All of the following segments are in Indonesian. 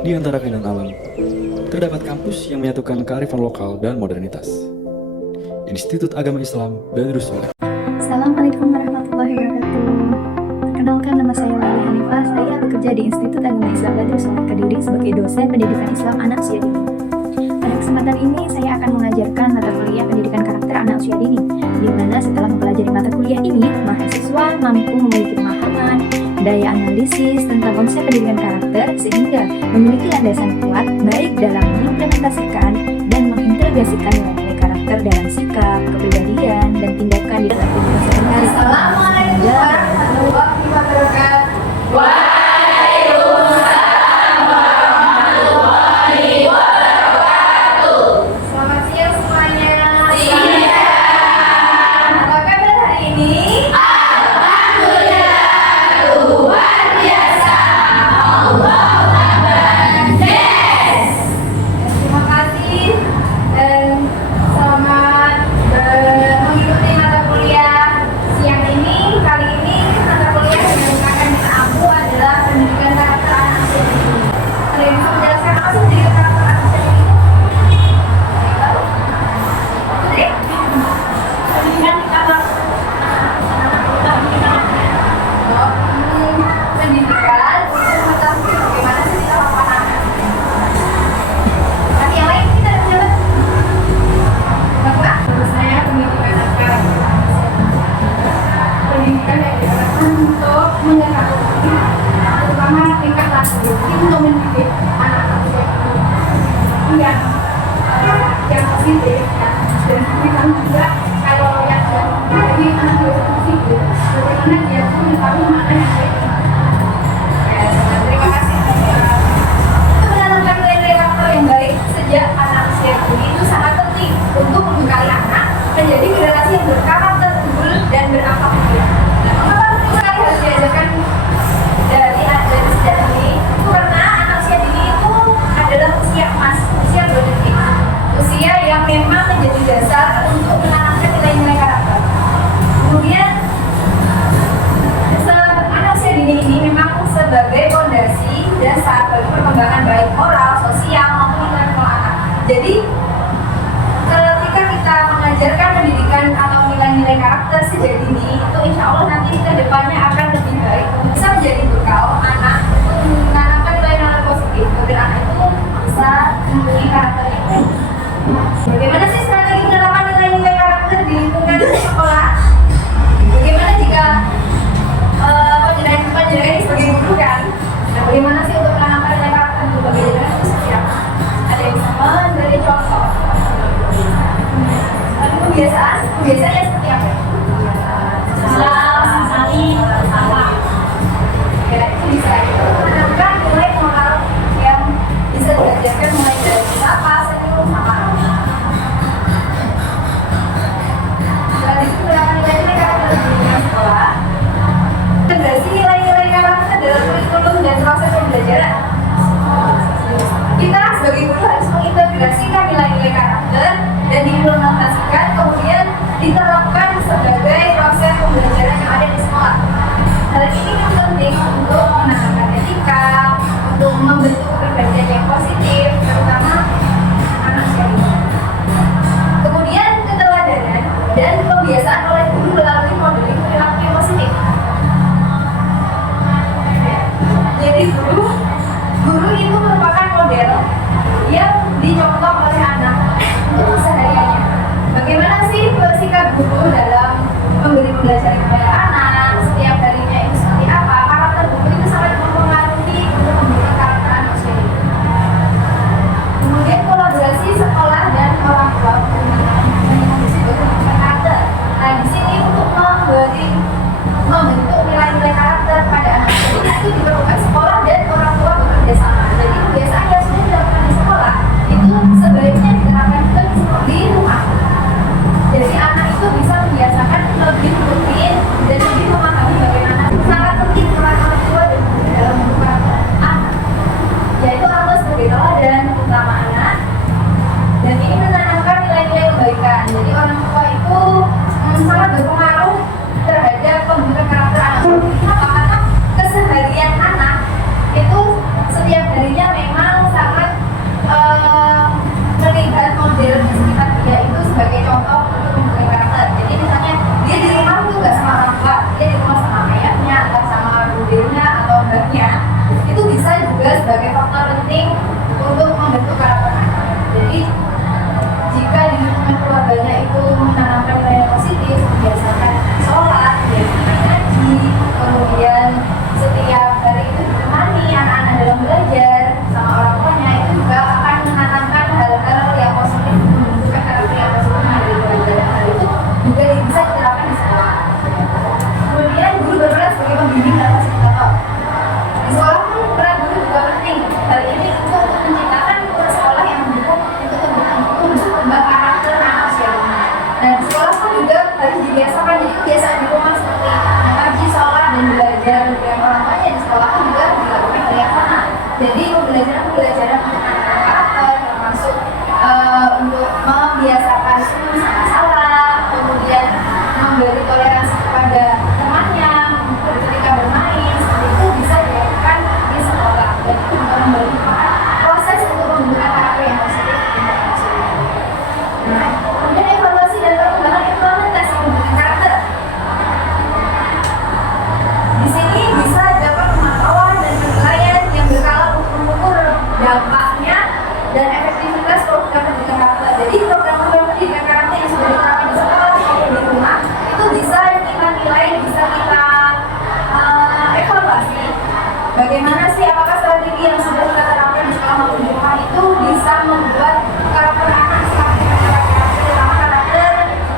Di antara keindahan alam, terdapat kampus yang menyatukan kearifan lokal dan modernitas. Institut Agama Islam Badrus Soleh. Assalamualaikum warahmatullahi wabarakatuh. Perkenalkan, nama saya Laili Hanifah. Saya bekerja di Institut Agama Islam Badrus Soleh Kediri sebagai dosen pendidikan Islam anak usia dini. Pada kesempatan ini saya akan mengajarkan mata kuliah pendidikan karakter anak usia dini, di mana setelah mempelajari mata kuliah ini, mahasiswa mampu memiliki pemahaman, daya analisis tentang konsep pendidikan karakter sehingga memiliki landasan kuat baik dalam mengimplementasikan dan mengintegrasikan nilai-nilai karakter dalam sikap, kepribadian, dan tindakan di dalam kehidupan sehari-hari. Assalamualaikum warahmatullahi wabarakatuh. Selamat siang semuanya. Apa kabar hari ini? Terima kasih dan selamat mengikuti mata kuliah siang ini. Kali ini mata kuliah yang akan kita ampu adalah pendidikan karakter anak usia dini. Ada yang bisa menjelaskan apa sih pendidikan karakter anak usia dini? Putri? Pendidikan karakter pendidikan untuk mengetahui bagaimana sih kita lakukan tapi yang lain kita ada pendapat? Bapak? Saya pendidikan karakter pendidikan yang diarahkan untuk mengetahui terutama tingkat laku untuk mendidik anak-anak yang positif dan kita juga kalau yang jadi anak yang positif bagaimana dia pun tahu mana yang baik. Terima kasih. Untuk menanamkan nilai karakter yang baik sejak anak usia dini itu sangat penting untuk membekali anak menjadi generasi yang berkarakter unggul dan berakhlak mulia. Mengapa penting sekali harus diajarkan dari sejak dini? Itu karena anak usia dini itu adalah usia emas, usia produktif, usia yang memang menjadi dasar untuk menanamkan nilai-nilai karakter. Kemudian anak usia dini ini memang sebagai fondasi dasar bagi perkembangan baik moral, sosial maupun intelektual anak. Jadi ketika kita mengajarkan pendidikan atau nilai-nilai karakter sejak dini, itu insya Allah nanti ke depannya akan lebih baik, bisa menjadi bekal anak untuk menanamkan nilai-nilai positif agar anak itu bisa mempunyai karakter itu. Bagaimana sih strategi penerapan nilai-nilai karakter di lingkungan sekolah? Bagaimana jika penjagaan ini sebagai guru kan? Nah, bagaimana sih untuk menanamkan nilai karakter di berbagai jalan itu seperti apa? Ada yang bisa dari contoh. Tapi kebiasaannya seperti apa? Saling sama. Ya, itu bisa menanamkan nilai moral yang bisa diajarkan mulai dari sapa, senyum, sama. Selain itu penerapan nilai-nilai karakter di lingkungan sekolah. Integrasi nilai-nilai karakter dalam kurikulum dan proses pembelajaran. Kita sebagai guru harus mengintegrasikan nilai-nilai karakter dan diimplementasikan, kemudian diterapkan sebagai proses pembelajaran yang ada di sekolah. Hal ini penting untuk menanamkan etika, untuk membentuk kepribadian yang positif, terutama anak usia dini. Kemudian keteladanan dan pembiasaan oleh guru melalui modeling perilaku yang positif. Jadi guru itu merupakan model yang dicontoh oleh anak untuk kesehariannya. Bagaimana sih sikap guru dalam memberi pembelajaran kepada anak, setiap harinya itu seperti apa? Karakter guru itu sangat mempengaruhi untuk membentuk karakter anak usia dini. Kemudian kolaborasi sekolah dan orang tua disebut karakter. Nah, di sini untuk membentuk nilai-nilai karakter pada anak usia dini itu diperlukan sekolah dan orang tua bekerja sama. Jadi kebiasaan yang sudah dilakukan di sekolah bagaimana sih apakah strategi yang sudah kita terapkan di sekolah maupun di rumah itu bisa membuat karakter anak semakin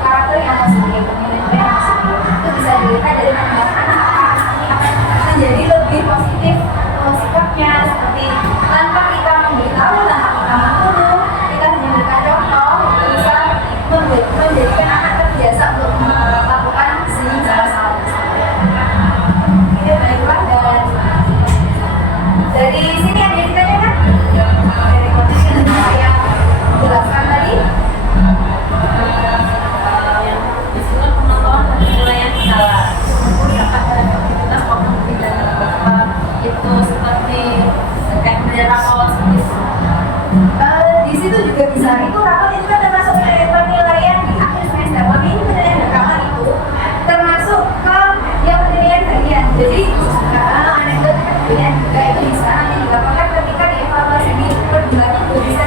karakter yang positif, nilai-nilai yang positif itu bisa dilihat dari pengembangan anak akan menjadi lebih positif sikapnya, seperti tanpa kita memberitahu, tanpa kita menuduh, kita hanya memberikan contoh, bisa menjadikan anak terbiasa untuk melakukan salah-salah. Ini baiklah, dan dari sini ada yang ditanyakan? Dari kondisi yang saya jelaskan tadi. Yang pengetahuan dan penilaian salah dapat dari aktivitas maupun tidak itu seperti kayak belajar rapor seperti itu. Di situ juga bisa, itu rapor itu kan termasuk penilaian di akhir semester, tapi ini penilaian bersama itu termasuk ke yang penilaian harian. Jadi anekdot penilaian juga itu bisa nanti dilakukan ketika dievaluasi di perbulannya juga bisa.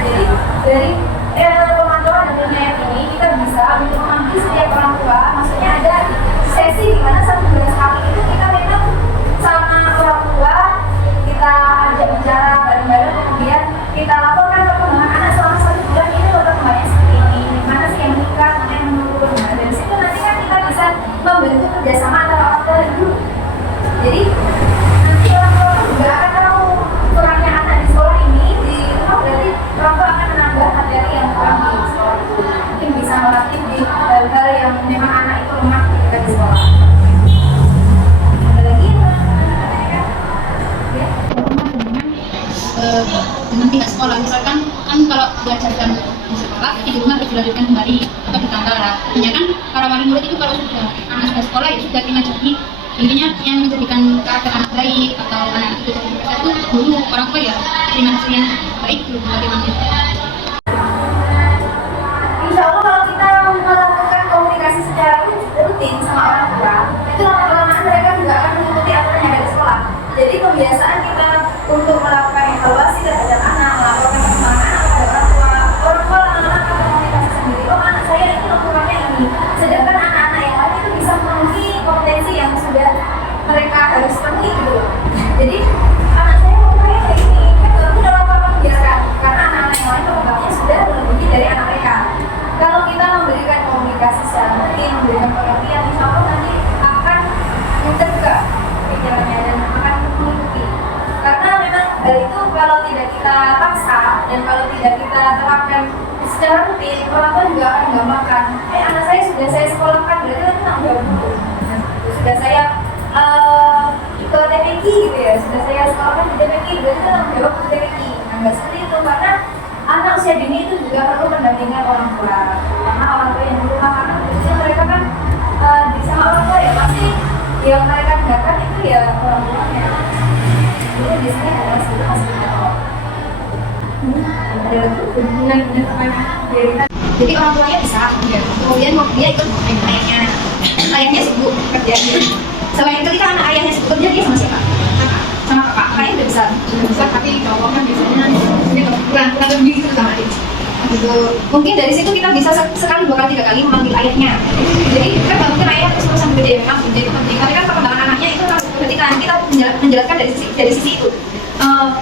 Jadi dari pemantauan dan penilaian ini kita bisa untuk mengambil setiap orang tua, maksudnya ada sesi di mana 1 bulan sekali itu kita memang sama orang tua kita ajak bicara bareng-bareng, kemudian kita laporkan perkembangan anak selama 1 bulan ini perkembangannya seperti ini, mana sih yang meningkat, mana yang menurun. Nah, dari situ nanti kan kita bisa membentuk kerjasama antara orang tua dan guru. Jadi nanti orang tua juga akan tahu kurangnya anak di sekolah ini, di rumah berarti orang tua akan menambah materi yang kurang di sekolah itu. Mungkin bisa melatih di hal-hal yang memang anak itu lemah ketika di sekolah. Ada lagi yang ditanyakan? Ya? Dengan pihak sekolah, misalkan kan kalau diajarkan di sekolah di rumah harus dilanjutkan kembali atau ditambah lah. Hanya kan para wali murid itu kalau sudah anak sudah sekolah ya sudah jadi intinya yang menjadikan karakter anak baik atau anak itu jadi berprestasi itu guru, orang tua ya terima hasil yang baik dulu bagaimana. Insya Allah kalau kita melakukan komunikasi secara rutin sama orang tua, itu lama-lama mereka juga akan mengikuti aturan yang ada di sekolah. Jadi kebiasaan kita untuk melakukan evaluasi terhadap anak, melakukan perkembangan anak kepada orang tua lama-lama akan komunikasi sendiri. Oh, anak saya ini kurangnya ini, sedangkan anak-anak yang lain itu bisa memenuhi kompetensi yang sudah mereka harus penuhi gitu. Jadi anak saya kurangnya kayak ini, kan udah lama-lama membiarkan, karena anak-anak yang lain perkembangannya sudah melebihi dari anak mereka. Kalau kita memberikan komunikasi secara rutin, memberikan pengertian, insya Allah nanti akan mencegah pikirannya dan akan mengikuti. Karena memang hal itu kalau tidak kita paksa dan kalau tidak kita terapkan secara rutin, orang tua juga akan menggampangkan. Anak saya sudah saya sekolahkan, berarti nanti tanggung jawab dulu. Sudah saya ke TPQ gitu ya, sudah saya sekolahkan di TPQ, berarti tanggung jawab ke TPQ. Nah, nggak seperti itu, karena anak usia dini itu juga perlu pendampingan orang tua. Karena orang tua yang di rumah, karena biasanya mereka kan di sama orang tua ya pasti yang mereka dengarkan itu ya orang tuanya. Jadi biasanya adalah situ masih ada hubungan dengan jadi orang tuanya bisa, ya. Kemudian dia ikut main ayahnya sibuk kerja. Selain ketika anak ayahnya sibuk kerja, dia sama siapa? Sama kakak. Kakaknya udah besar, tapi cowok kan biasanya kurang lebih gitu sama adik. Gitu. Mungkin dari situ kita bisa sekali, 2 kali, 3 kali memanggil ayahnya. Jadi kan nggak mungkin ayah terus terusan gede, memang menjadi penting. Tapi kan perkembangan anaknya itu ketika kita menjelaskan dari sisi itu.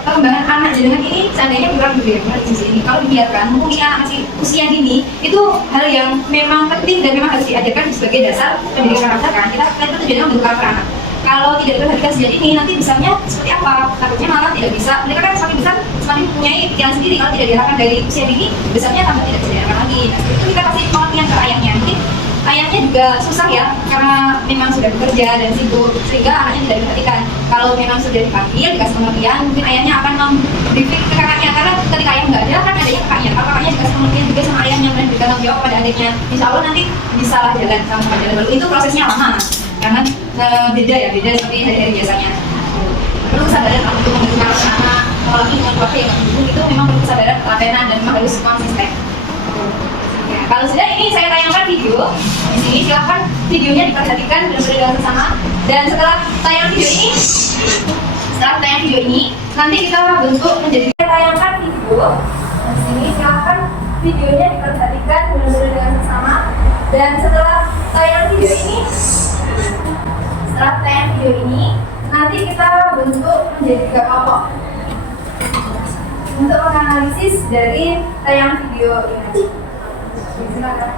Perkembangan anak jenengan ini seandainya kurang gede dari sisi ini. Kalau dibiarkan, mumpung anak masih usia dini, itu hal yang memang penting dan memang harus diajarkan sebagai dasar pendidikan karakter kan. Kita tujuannya membentuk karakter anak. Kalau tidak diperhatikan sejak ini, nanti bisanya seperti apa? Takutnya malah tidak bisa. Mereka kan semakin besar, semakin mempunyai pikiran sendiri. Kalau tidak diarahkan dari usia dini, besarnya tambah tidak bisa diarahkan lagi. Nah, itu kita kasih pengertian ke ayahnya. Mungkin ayahnya juga susah ya, karena memang sudah bekerja dan sibuk, sehingga anaknya tidak diperhatikan. Kalau memang sudah dipanggil, dikasih pengertian, mungkin ayahnya akan membriefing ke kakaknya. Karena ketika ayah nggak ada, kan adanya kakaknya. Kalau kakaknya dikasih pengertian juga sama ayahnya, dan diberikan tanggung jawab pada adiknya. Insya Allah nanti bisa lah jalan sama jalan baru. Itu prosesnya lama. Karena beda seperti hari-hari biasanya. Perlu kesadaran untuk membentuk karakter anak, apalagi dengan keluarga yang mendukung itu memang perlu kesadaran, telatenan dan memang harus konsisten. Ya, kalau sudah ini saya tayangkan video di sini, silahkan videonya diperhatikan benar-benar dengan bersama. Dan setelah tayang video ini, nanti kita bentuk menjadi saya tayangkan video di sini, silahkan videonya diperhatikan benar-benar dengan bersama. Dan setelah tayang video ini, nanti kita bentuk menjadi 3 kelompok untuk menganalisis dari tayang video ini. Silakan.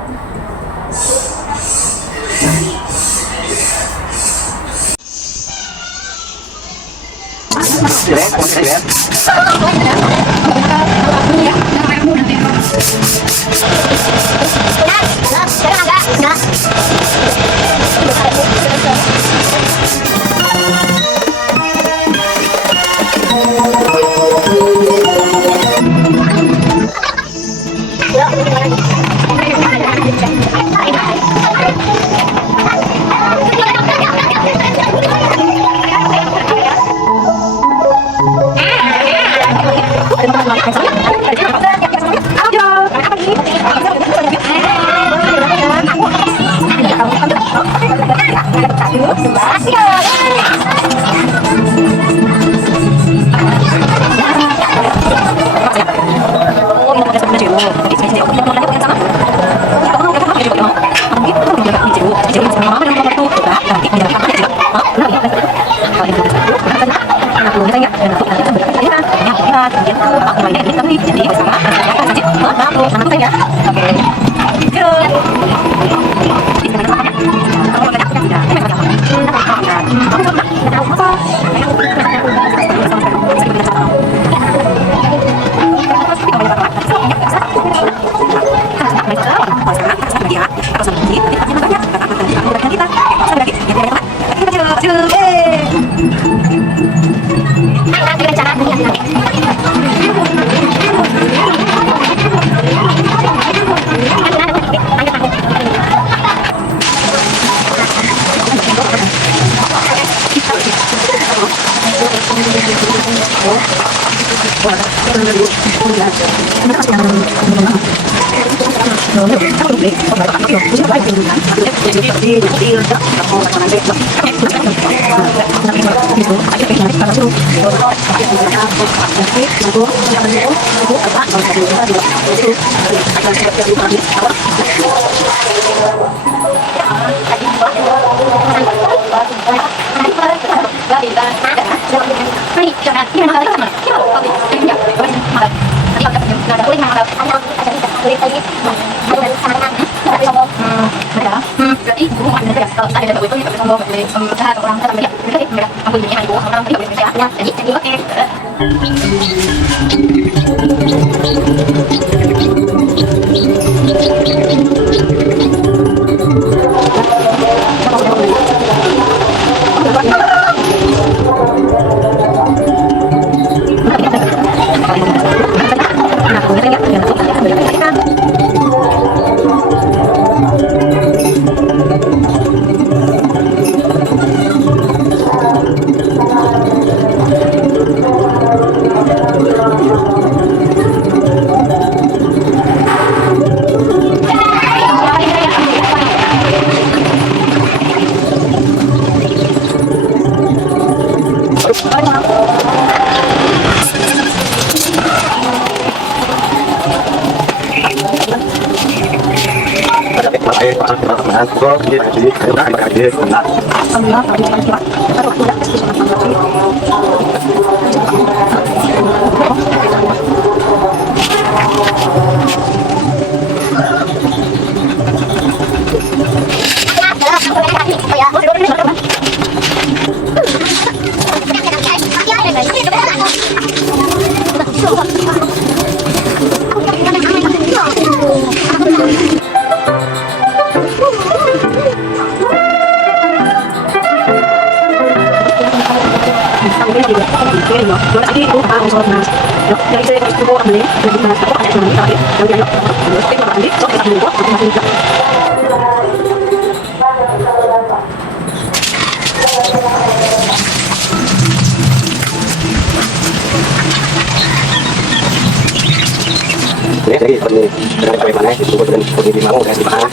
Jadi dari bagaimana itu dengan kondisi mau dan gimana.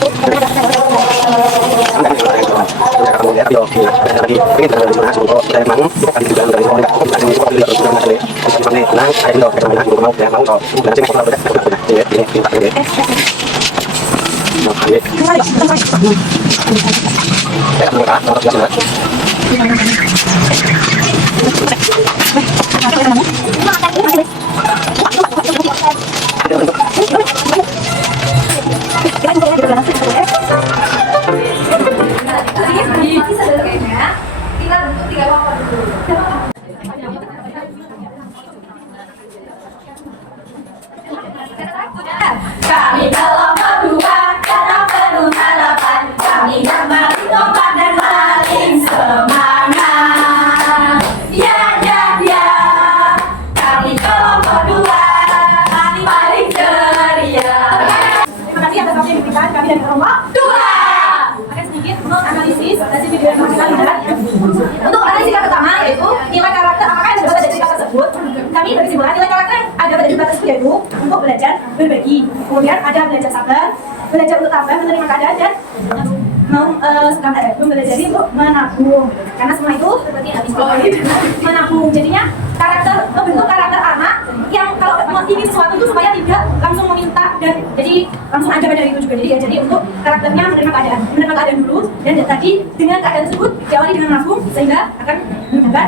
Kamu lihat video lagi ini dari mana suruh saya mau tadi juga dari orang dari sini kok lihat sudah masih di mana nah ayo lo ke mana mau ya mau dan sini kalau udah ini kita ini nah ini ya mau harus jelas Jadi sederhananya kita bentuk 3 kelompok dulu. Kami kelompok 2 dalam perumahan. Kami bermain lompat dan maling semangat. Ya ya ya. Kami kelompok 2 kami paling ceria. Terima kasih atas waktu yang diberikan kami dari kelompok 2 akan sedikit menganalisis hasil video yang kita lihat. Untuk analisis yang pertama yaitu Nilai karakter apakah yang terdapat dari cerita tersebut? Kami berkesimpulan nilai karakter yang ada pada cerita tersebut yaitu untuk belajar berbagi, kemudian ada belajar sabar, belajar untuk tabah, menerima keadaan, dan belajar untuk menabung. Karena semua itu seperti habis menabung. Jadinya karakter membentuk karakter anak yang kalau ingin sesuatu itu supaya tidak langsung meminta dan jadi langsung ada dari itu juga. Jadi untuk karakternya menerima keadaan dulu, dan tadi dengan keadaan tersebut diawali dengan menabung sehingga akan meningkat.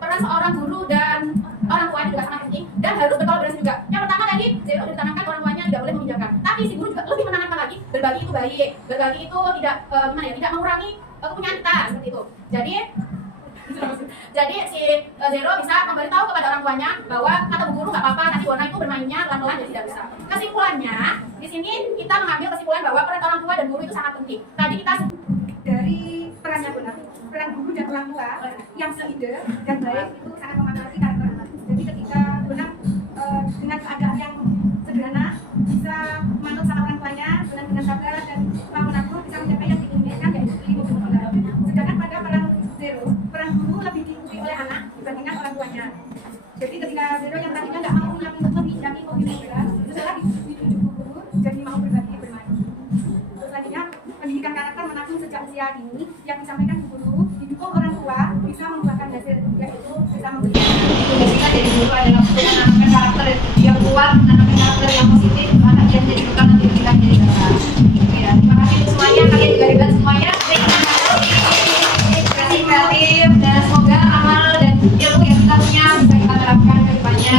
Peran seorang guru dan orang tuanya juga sangat penting dan harus berkolaborasi juga. Yang pertama tadi Zero ditanamkan orang tuanya tidak boleh meminjamkan, tapi si guru juga lebih menanamkan lagi berbagi itu baik, berbagi itu tidak tidak mengurangi kepunyaan kita seperti itu. Jadi si Zero bisa memberitahu kepada orang tuanya bahwa kata bu guru nggak apa-apa, nanti warna itu bermainnya pelan-pelan jadi tidak bisa. Kesimpulannya di sini kita mengambil kesimpulan bahwa peran orang tua dan guru itu sangat penting. Tadi kita Dari perannya benar, peran guru dan orang tua yang seide dan baik itu sangat memanfaatkan karakter anak. Jadi ketika benar dengan keadaan yang sederhana bisa manut sama orang tuanya, dengan sabar dan mau menabung bisa mencapai yang diinginkan yaitu ilmu pengetahuan. Sedangkan pada peran Zero, peran guru lebih diikuti oleh anak dibandingkan orang tuanya. Jadi ketika Zero yang tadinya nggak mau meminjami mobil mereka, setelah ditunjuk guru jadi mau berbagi bermain. Terus selanjutnya pendidikan karakter menabung sejak usia dini yang disampaikan guru didukung orang tua bisa membuahkan hasil yaitu bisa memberikan. tugas kita dari guru adalah untuk menanamkan karakter yang kuat, menanamkan karakter yang positif, anak yang jadi bekal nanti kita jadi bekal. Ya, terima kasih untuk semuanya, kalian juga hebat semuanya. Terima kasih kreatif dan semoga amal dan ilmu yang kita punya bisa kita terapkan ke depannya.